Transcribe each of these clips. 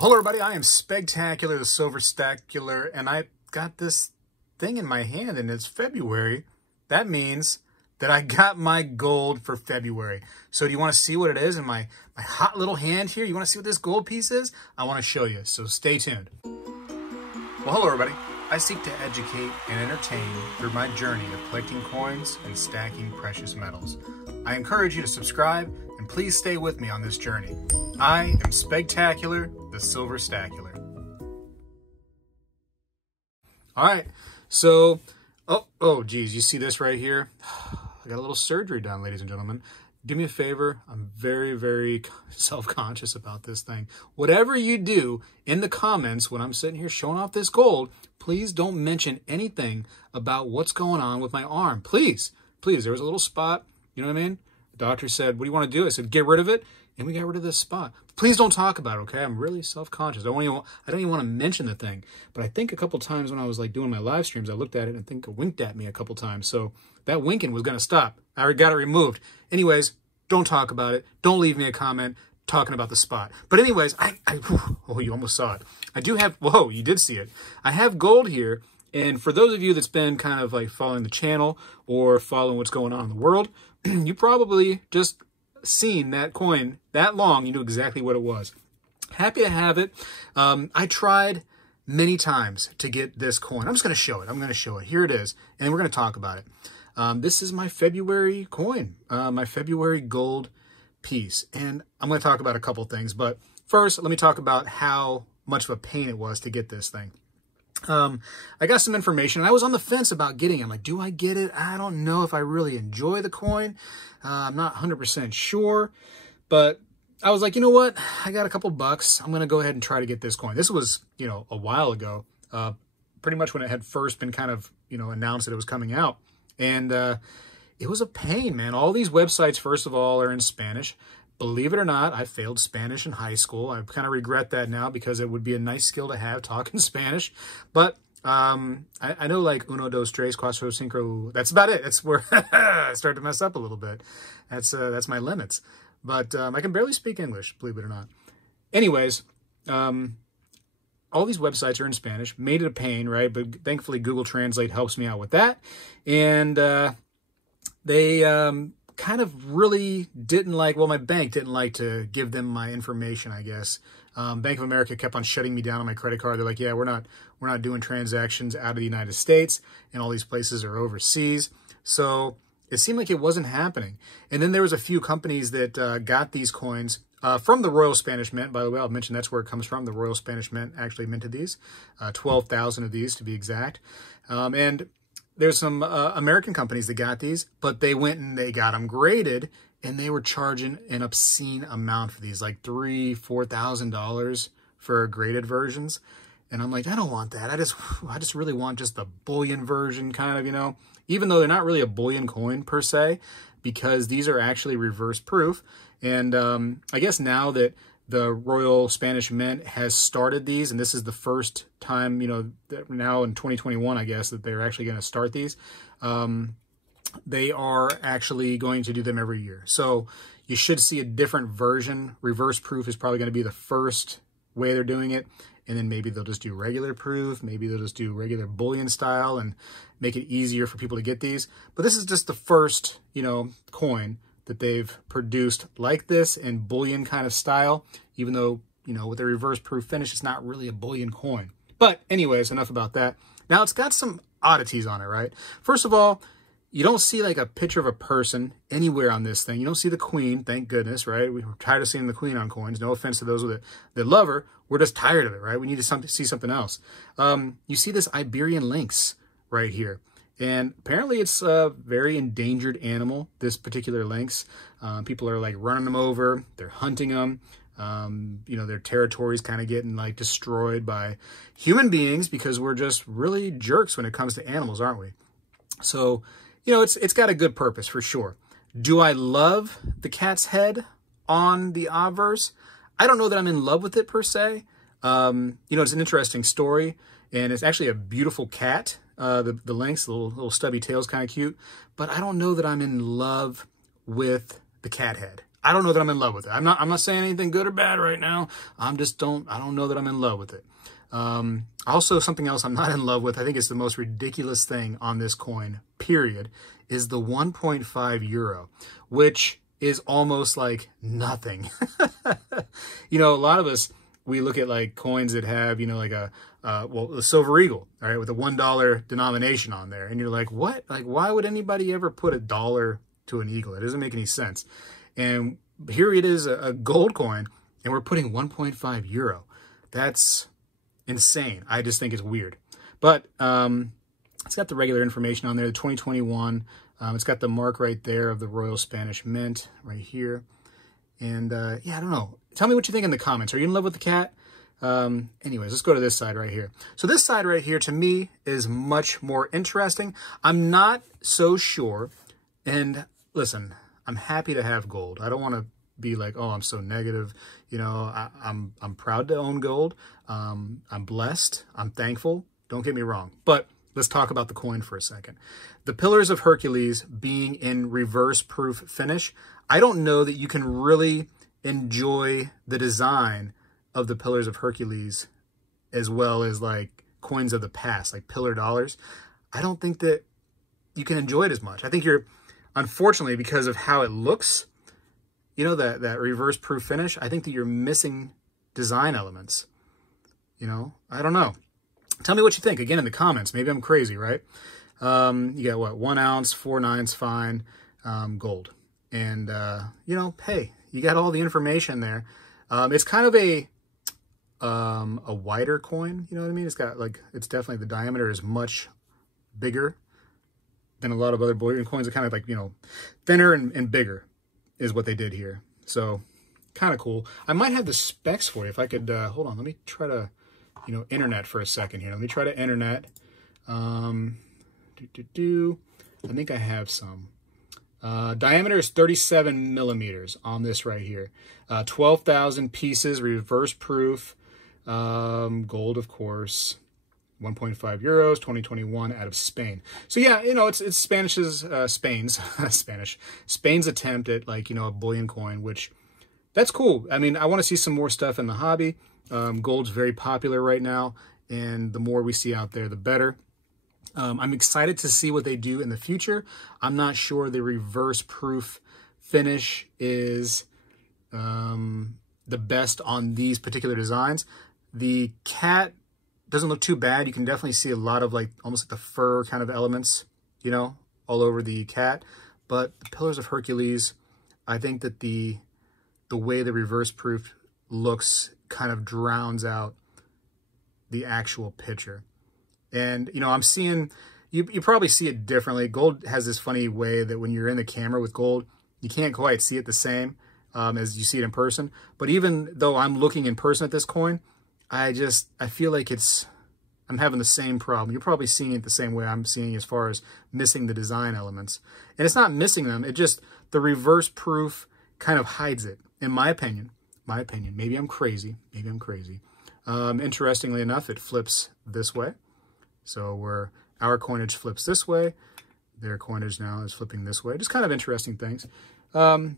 Hello everybody, I am Spegtacular, the Silverstacular, and I got this thing in my hand and it's February. That means that I got my gold for February. So do you want to see what it is in my hot little hand here? You want to see what this gold piece is? I want to show you, so stay tuned. Well, hello everybody. I seek to educate and entertain through my journey of collecting coins and stacking precious metals. I encourage you to subscribe and please stay with me on this journey. I am Spegtacular, the Silverstacular. All right, so, oh, geez, you see this right here? I got a little surgery done, ladies and gentlemen. Do me a favor. I'm very, very self-conscious about this thing. Whatever you do in the comments when I'm sitting here showing off this gold, please don't mention anything about what's going on with my arm. Please, please. There was a little spot. You know what I mean? The doctor said, what do you want to do? I said, get rid of it. And we got rid of this spot. Please don't talk about it, okay? I'm really self-conscious. I don't even want to mention the thing. But I think a couple times when I was like doing my live streams, I looked at it and I think it winked at me a couple times. So that winking was going to stop. I got it removed. Anyways, don't talk about it. Don't leave me a comment talking about the spot. But anyways, oh, you almost saw it. I do have, whoa, you did see it. I have gold here. And for those of you that's been kind of like following the channel or following what's going on in the world, you probably just seen that coin that long. You knew exactly what it was. Happy to have it. I tried many times to get this coin. I'm just going to show it. I'm going to show it. Here it is. And we're going to talk about it. This is my February coin, my February gold piece. And I'm going to talk about a couple things. But first, let me talk about how much of a pain it was to get this thing. I got some information. I was on the fence about getting it. I'm like, do I get it? I don't know if I really enjoy the coin. I'm not 100% sure. But I was like, you know what? I got a couple bucks. I'm going to go ahead and try to get this coin. This was, you know, a while ago. Pretty much when it had first been kind of, you know, announced that it was coming out. And it was a pain, man. All these websites, first of all, are in Spanish. Believe it or not, I failed Spanish in high school. I kind of regret that now because it would be a nice skill to have, talking Spanish. But I know like uno, dos, tres, cuatro, cinco. That's about it. That's where I start to mess up a little bit. That's my limits. But I can barely speak English, believe it or not. Anyways, all these websites are in Spanish. Made it a pain, right? But thankfully, Google Translate helps me out with that. And they kind of really didn't like, well, my bank didn't like to give them my information, I guess. Bank of America kept on shutting me down on my credit card. They're like, yeah, we're not doing transactions out of the United States, and all these places are overseas. So it seemed like it wasn't happening. And then there was a few companies that got these coins from the Royal Spanish Mint. By the way, I'll mention that's where it comes from. The Royal Spanish Mint actually minted these, 12,000 of these to be exact. And there's some American companies that got these, but they went and they got them graded, and they were charging an obscene amount for these, like $3,000, $4,000 for graded versions. And I'm like, I don't want that. I just really want just the bullion version, kind of, you know, even though they're not really a bullion coin per se, because these are actually reverse proof. And I guess now that the Royal Spanish Mint has started these, and this is the first time, you know, now in 2021, I guess, that they're actually going to start these. They are actually going to do them every year. So you should see a different version. Reverse proof is probably going to be the first way they're doing it. And then maybe they'll just do regular proof. Maybe they'll just do regular bullion style and make it easier for people to get these. But this is just the first, you know, coin that they've produced like this in bullion kind of style, even though, you know, with a reverse proof finish, it's not really a bullion coin. But anyways, enough about that. Now it's got some oddities on it, right? First of all, you don't see like a picture of a person anywhere on this thing. You don't see the queen, thank goodness, right? We're tired of seeing the queen on coins. No offense to those that love her. We're just tired of it, right? We need to see something else. You see this Iberian lynx right here. And apparently it's a very endangered animal, this particular lynx. People are like running them over. They're hunting them. You know, their territory's kind of getting like destroyed by human beings because we're just really jerks when it comes to animals, aren't we? So, you know, it's got a good purpose for sure. Do I love the cat's head on the obverse? I don't know that I'm in love with it per se. You know, it's an interesting story, and it's actually a beautiful cat. The lynx, the little stubby tail's kind of cute, but I don't know that I'm in love with the cat head. I don't know that I'm in love with it. I'm not saying anything good or bad right now. I don't know that I'm in love with it. Also, something else I'm not in love with, I think it's the most ridiculous thing on this coin, period, is the 1.5 euro, which is almost like nothing. You know, a lot of us, we look at like coins that have, you know, like the Silver Eagle, all right, with a $1 denomination on there. And you're like, what? Like, why would anybody ever put $1 to an eagle? It doesn't make any sense. And here it is, a gold coin, and we're putting 1.5 euro. That's insane. I just think it's weird. But it's got the regular information on there, the 2021. It's got the mark right there of the Royal Spanish Mint right here. And yeah, I don't know. Tell me what you think in the comments. Are you in love with the cat? Anyways, let's go to this side right here. So this side right here, to me, is much more interesting. I'm not so sure. And listen, I'm happy to have gold. I don't want to be like, oh, I'm so negative. You know, I'm proud to own gold. I'm blessed. I'm thankful. Don't get me wrong. But let's talk about the coin for a second. The Pillars of Hercules being in reverse proof finish, I don't know that you can really enjoy the design of the Pillars of Hercules as well as like coins of the past, like pillar dollars. I don't think that you can enjoy it as much. I think you're, unfortunately, because of how it looks, you know, that reverse proof finish, I think that you're missing design elements. You know, I don't know. Tell me what you think, again, in the comments. Maybe I'm crazy, right? You got what, 1 ounce, 4/9 fine, gold. And, you know, hey, you got all the information there. It's kind of a wider coin, you know what I mean? It's got like, it's definitely, the diameter is much bigger than a lot of other bullion coins. Are kind of like, you know, thinner and bigger is what they did here. So kind of cool. I might have the specs for you if I could, hold on, let me try to, you know, internet for a second here. Let me try to internet. I think I have some. Diameter is 37 millimeters on this right here. 12,000 pieces, reverse proof, gold, of course. 1.5 euros, 2021, out of Spain. So yeah, you know, it's Spain's attempt at, like, you know, a bullion coin, which that's cool. I mean, I want to see some more stuff in the hobby. Gold's very popular right now, and the more we see out there, the better. I'm excited to see what they do in the future. I'm not sure the reverse proof finish is the best on these particular designs. The cat doesn't look too bad. You can definitely see a lot of like almost like the fur kind of elements, you know, all over the cat. But the Pillars of Hercules, I think that the way the reverse proof looks kind of drowns out the actual picture. And, you know, I'm seeing, you probably see it differently. Gold has this funny way that when you're in the camera with gold, you can't quite see it the same as you see it in person. But even though I'm looking in person at this coin, I feel like I'm having the same problem. You're probably seeing it the same way I'm seeing as far as missing the design elements. And it's not missing them. It just, the reverse proof kind of hides it, in my opinion. Maybe I'm crazy. Interestingly enough, it flips this way. So our coinage flips this way. Their coinage now is flipping this way. Just kind of interesting things. But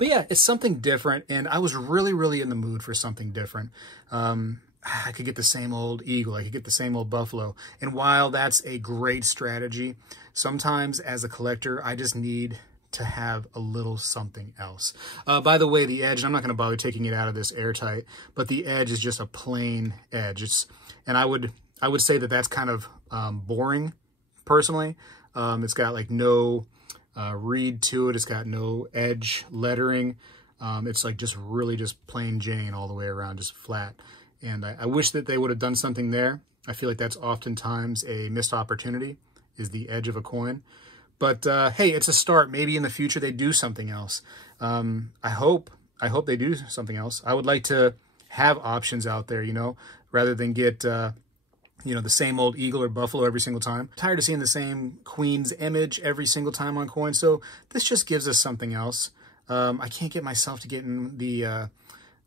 yeah, it's something different, and I was really, really in the mood for something different. I could get the same old eagle. I could get the same old buffalo. And while that's a great strategy, sometimes as a collector, I just need to have a little something else. By the way, the edge, I'm not going to bother taking it out of this airtight, but the edge is just a plain edge. And I would say that that's kind of boring, personally. It's got like no reed to it. It's got no edge lettering. It's like just really just plain Jane all the way around, just flat. And I wish that they would have done something there. I feel like that's oftentimes a missed opportunity, is the edge of a coin. But hey, it's a start. Maybe in the future they do something else. I hope they do something else. I would like to have options out there, you know, rather than get you know, the same old eagle or buffalo every single time. I'm tired of seeing the same queen's image every single time on coins. So this just gives us something else. I can't get myself to get in the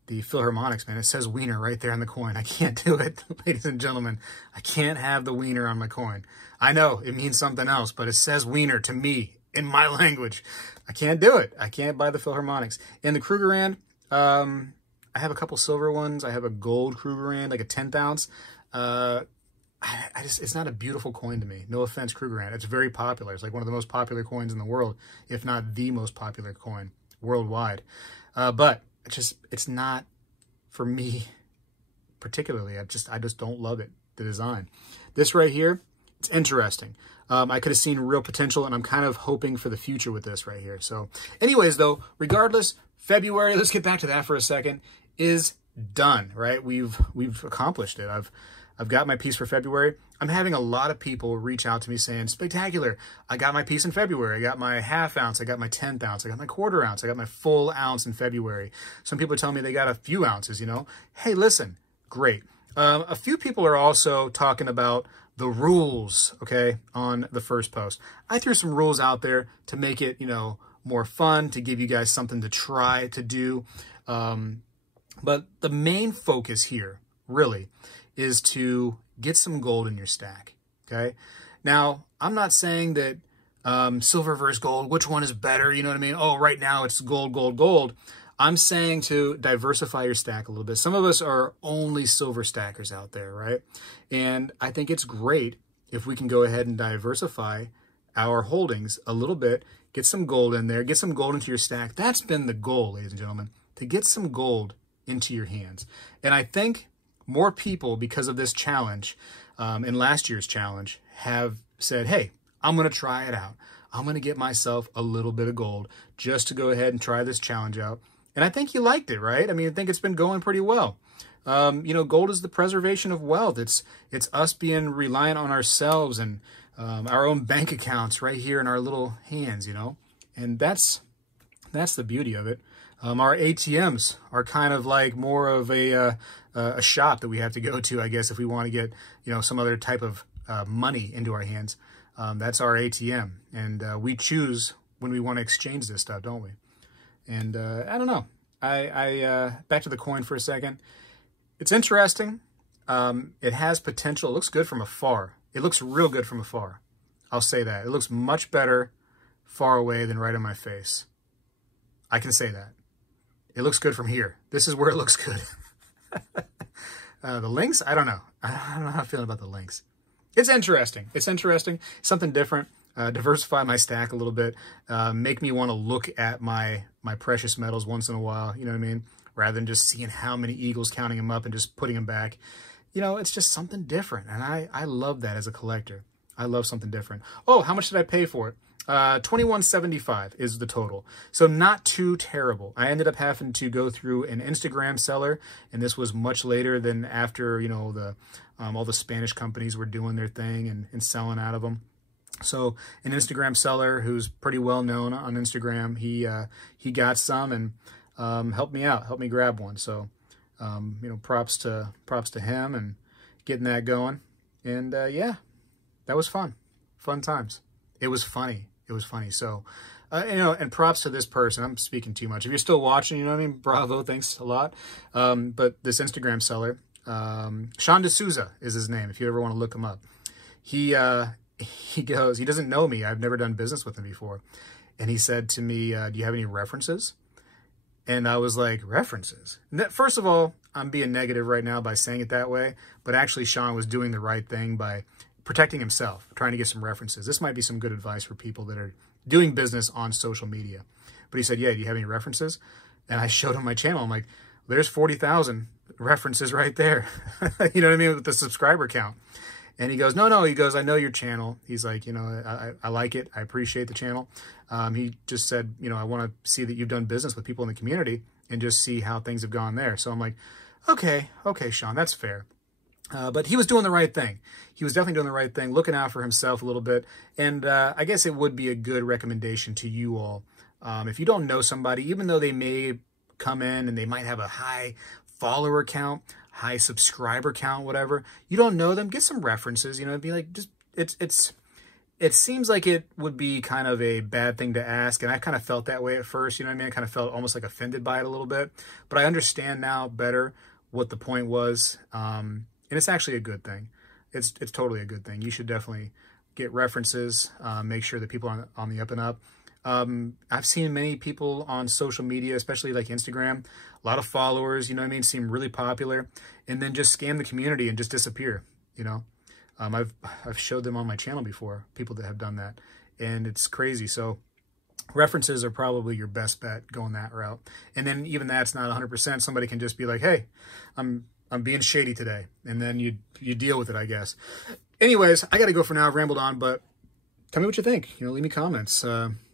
Philharmonics, man. It says wiener right there on the coin. I can't do it, ladies and gentlemen. I can't have the wiener on my coin. I know it means something else, but it says wiener to me in my language. I can't do it. I can't buy the Philharmonics. And the Krugerrand, I have a couple silver ones. I have a gold Krugerrand, like a 10th ounce. It's not a beautiful coin to me. No offense, Krugerrand. It's very popular. It's like one of the most popular coins in the world, if not the most popular coin worldwide. But it's not for me particularly. I just don't love it, the design. This right here, it's interesting. I could have seen real potential, and I'm kind of hoping for the future with this right here. So anyways, though, regardless, February, let's get back to that for a second, is done, right? We've accomplished it. I've got my piece for February. I'm having a lot of people reach out to me saying, Spectacular, I got my piece in February. I got my half ounce. I got my 10th ounce. I got my quarter ounce. I got my full ounce in February. Some people are telling me they got a few ounces, you know. Hey, listen, great. A few people are also talking about the rules, okay, on the first post. I threw some rules out there to make it, you know, more fun, to give you guys something to try to do. But the main focus here, really, is to get some gold in your stack, okay? Now, I'm not saying that silver versus gold, which one is better, you know what I mean? Oh, right now it's gold, gold, gold. I'm saying to diversify your stack a little bit. Some of us are only silver stackers out there, right? And I think it's great if we can go ahead and diversify our holdings a little bit, get some gold in there, get some gold into your stack. That's been the goal, ladies and gentlemen, to get some gold into your hands. And I think more people, because of this challenge, in last year's challenge, have said, hey, I'm going to try it out. I'm going to get myself a little bit of gold just to go ahead and try this challenge out. And I think you liked it, right? I mean, I think it's been going pretty well. You know, gold is the preservation of wealth. It's us being reliant on ourselves and our own bank accounts right here in our little hands, you know. And that's the beauty of it. Our ATMs are kind of like more of a shop that we have to go to, I guess, if we want to get, you know, some other type of money into our hands. That's our ATM. And we choose when we want to exchange this stuff, don't we? And I don't know. Back to the coin for a second. It's interesting. It has potential. It looks good from afar. It looks real good from afar. I'll say that. It looks much better far away than right in my face. I can say that. It looks good from here. This is where it looks good. The links, I don't know. I don't know how I'm feeling about the links. It's interesting. It's interesting. Something different. Diversify my stack a little bit. Make me want to look at my precious metals once in a while. You know what I mean? Rather than just seeing how many eagles, counting them up and just putting them back. You know, it's just something different. And I love that as a collector. I love something different. Oh, how much did I pay for it? $21.75 is the total. So not too terrible. I ended up having to go through an Instagram seller, and this was much later than after, you know, the all the Spanish companies were doing their thing and selling out of them. So an Instagram seller who's pretty well known on Instagram, he got some and helped me out, helped me grab one. So you know, props to him and getting that going. And yeah, that was fun times. It was funny. It was funny. So, you know, and props to this person. I'm speaking too much. If you're still watching, you know what I mean? Bravo. Thanks a lot. But this Instagram seller, Sean D'Souza is his name, if you ever want to look him up. He goes, he doesn't know me. I've never done business with him before. And he said to me, do you have any references? And I was like, references? First of all, I'm being negative right now by saying it that way. But actually, Sean was doing the right thing by protecting himself, trying to get some references. This might be some good advice for people that are doing business on social media. But he said, yeah, do you have any references? And I showed him my channel. I'm like, there's 40,000 references right there. You know what I mean? With the subscriber count. And he goes, no. He goes, I know your channel. He's like, you know, I like it. I appreciate the channel. He just said, you know, I want to see that you've done business with people in the community and just see how things have gone there. So I'm like, okay, Sean, that's fair. But he was doing the right thing. He was definitely doing the right thing, looking out for himself a little bit. And I guess it would be a good recommendation to you all. If you don't know somebody, even though they may come in and they might have a high follower count, high subscriber count, whatever, you don't know them, get some references, you know, it'd be like, just, it seems like it would be kind of a bad thing to ask. And I kind of felt that way at first, you know what I mean? I kind of felt almost like offended by it a little bit, but I understand now better what the point was. And it's actually a good thing. It's totally a good thing. You should definitely get references, make sure that people are on the up and up. I've seen many people on social media, especially like Instagram, a lot of followers, you know what I mean, seem really popular, and then just scam the community and just disappear, you know. I've showed them on my channel before, people that have done that, and it's crazy. So references are probably your best bet going that route. And then even that's not 100%. Somebody can just be like, hey, I'm being shady today. And then you deal with it, I guess. Anyways, I got to go for now. I've rambled on, but tell me what you think. You know, leave me comments.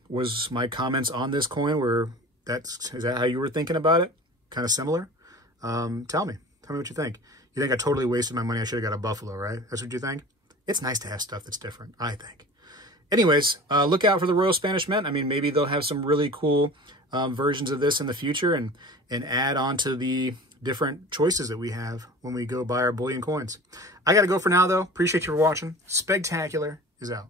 Was my comments on this coin is that how you were thinking about it? Kind of similar? Tell me what you think. You think I totally wasted my money? I should have got a Buffalo, right? That's what you think? It's nice to have stuff that's different, I think. Anyways, look out for the Royal Spanish Mint. I mean, maybe they'll have some really cool versions of this in the future and add on to the different choices that we have when we go buy our bullion coins. I got to go for now, though. Appreciate you for watching. Spegtacular is out.